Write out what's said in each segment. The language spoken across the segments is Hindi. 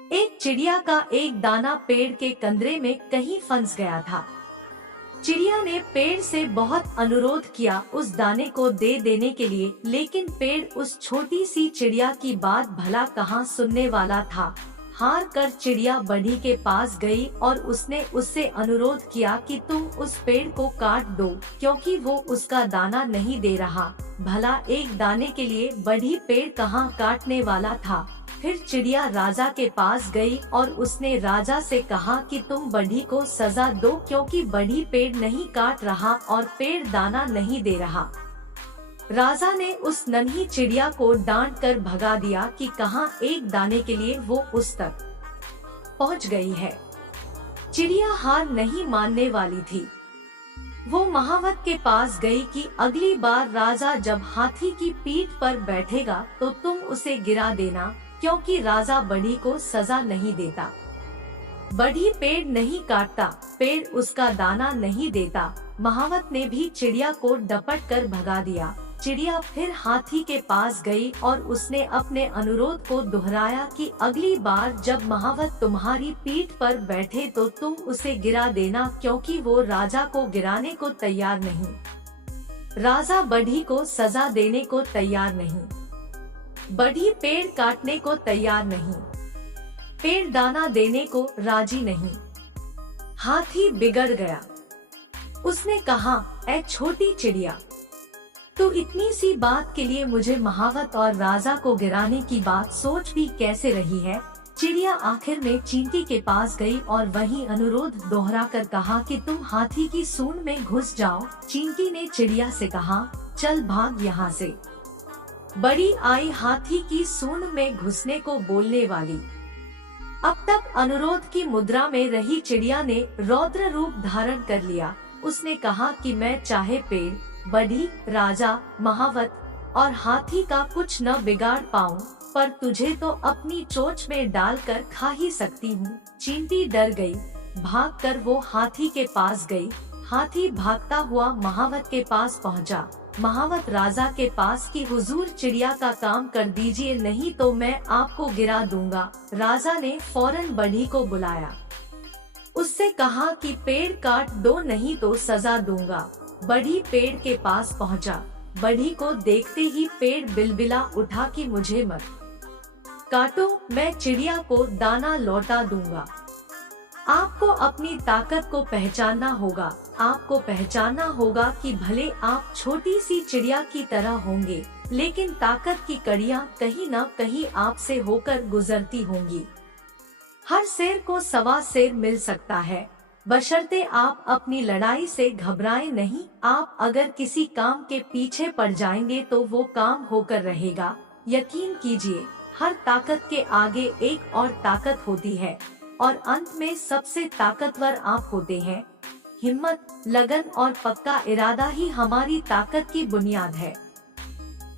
एक चिड़िया का एक दाना पेड़ के कंदरे में कहीं फंस गया था। चिड़िया ने पेड़ से बहुत अनुरोध किया उस दाने को दे देने के लिए, लेकिन पेड़ उस छोटी सी चिड़िया की बात भला कहाँ सुनने वाला था। हार कर चिड़िया बढ़ी के पास गई और उसने उससे अनुरोध किया कि तुम उस पेड़ को काट दो, क्योंकि वो उसका दाना नहीं दे रहा। भला एक दाने के लिए बढ़ी पेड़ कहाँ काटने वाला था। फिर चिड़िया राजा के पास गई और उसने राजा से कहा कि तुम बढ़ी को सजा दो, क्योंकि बढ़ी पेड़ नहीं काट रहा और पेड़ दाना नहीं दे रहा। राजा ने उस नन्ही चिड़िया को डांट कर भगा दिया कि कहाँ एक दाने के लिए वो उस तक पहुँच गई है। चिड़िया हार नहीं मानने वाली थी। वो महावत के पास गई कि अगली बार राजा जब हाथी की पीठ पर बैठेगा तो तुम उसे गिरा देना, क्योंकि राजा बढ़ी को सजा नहीं देता। बढ़ी पेड़ नहीं काटता, पेड़ उसका दाना नहीं देता। महावत ने भी चिड़िया को डपट कर भगा दिया। चिड़िया फिर हाथी के पास गई और उसने अपने अनुरोध को दोहराया कि अगली बार जब महावत तुम्हारी पीठ पर बैठे तो तुम उसे गिरा देना, क्योंकि वो राजा को गिराने को तैयार नहीं। राजा बढ़ी को सजा देने को तैयार नहीं। बढ़ी पेड़ काटने को तैयार नहीं। पेड़ दाना देने को राजी नहीं। हाथी बिगड़ गया। उसने कहा, ऐ छोटी चिड़िया, तू इतनी सी बात के लिए मुझे महावत और राजा को गिराने की बात सोच भी कैसे रही है। चिड़िया आखिर में चींटी के पास गई और वही अनुरोध दोहरा कर कहा कि तुम हाथी की सूंड में घुस जाओ। चींटी ने चिड़िया से कहा, चल भाग यहाँ से। बड़ी आई हाथी की सूंड में घुसने को बोलने वाली। अब तक अनुरोध की मुद्रा में रही चिड़िया ने रौद्र रूप धारण कर लिया। उसने कहा कि मैं चाहे पेड़, बढ़ी, राजा, महावत और हाथी का कुछ न बिगाड़ पाऊं, पर तुझे तो अपनी चोंच में डालकर खा ही सकती हूँ। चींटी डर गई। भागकर वो हाथी के पास गई। हाथी भागता हुआ महावत के पास पहुँचा। महावत राजा के पास कि हुजूर चिड़िया का काम कर दीजिए, नहीं तो मैं आपको गिरा दूंगा। राजा ने फौरन बढ़ी को बुलाया। उससे कहा कि पेड़ काट दो, नहीं तो सजा दूंगा। बढ़ी पेड़ के पास पहुंचा। बढ़ी को देखते ही पेड़ बिलबिला उठा कि मुझे मत काटो, मैं चिड़िया को दाना लौटा दूंगा। आपको अपनी ताकत को पहचानना होगा। आपको पहचानना होगा कि भले आप छोटी सी चिड़िया की तरह होंगे, लेकिन ताकत की कड़ियाँ कहीं न कहीं आपसे होकर गुजरती होंगी। हर शेर को सवा शेर मिल सकता है, बशर्ते आप अपनी लड़ाई से घबराएं नहीं। आप अगर किसी काम के पीछे पड़ जाएंगे तो वो काम होकर रहेगा। यकीन कीजिए, हर ताकत के आगे एक और ताकत होती है और अंत में सबसे ताकतवर आप होते हैं। हिम्मत, लगन और पक्का इरादा ही हमारी ताकत की बुनियाद है।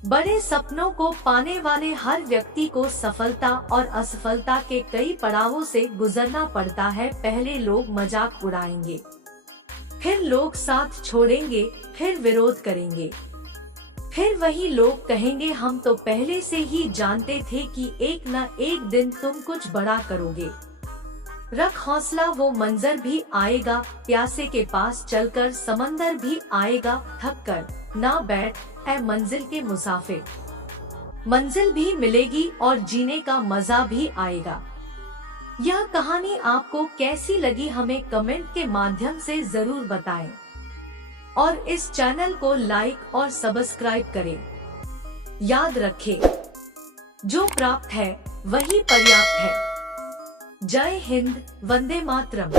बड़े सपनों को पाने वाले हर व्यक्ति को सफलता और असफलता के कई पड़ावों से गुजरना पड़ता है। पहले लोग मजाक उड़ाएंगे, फिर लोग साथ छोड़ेंगे, फिर विरोध करेंगे, फिर वही लोग कहेंगे हम तो पहले से ही जानते थे कि एक न एक दिन तुम कुछ बड़ा करोगे। रख हौसला, वो मंजर भी आएगा। प्यासे के पास चलकर समंदर भी आएगा। थक कर ना बैठ ऐ मंजिल के मुसाफिर, मंजिल भी मिलेगी और जीने का मजा भी आएगा। यह कहानी आपको कैसी लगी हमें कमेंट के माध्यम से जरूर बताएं और इस चैनल को लाइक और सब्सक्राइब करें। याद रखें, जो प्राप्त है वही पर्याप्त है। जय हिंद, वंदे मातरम।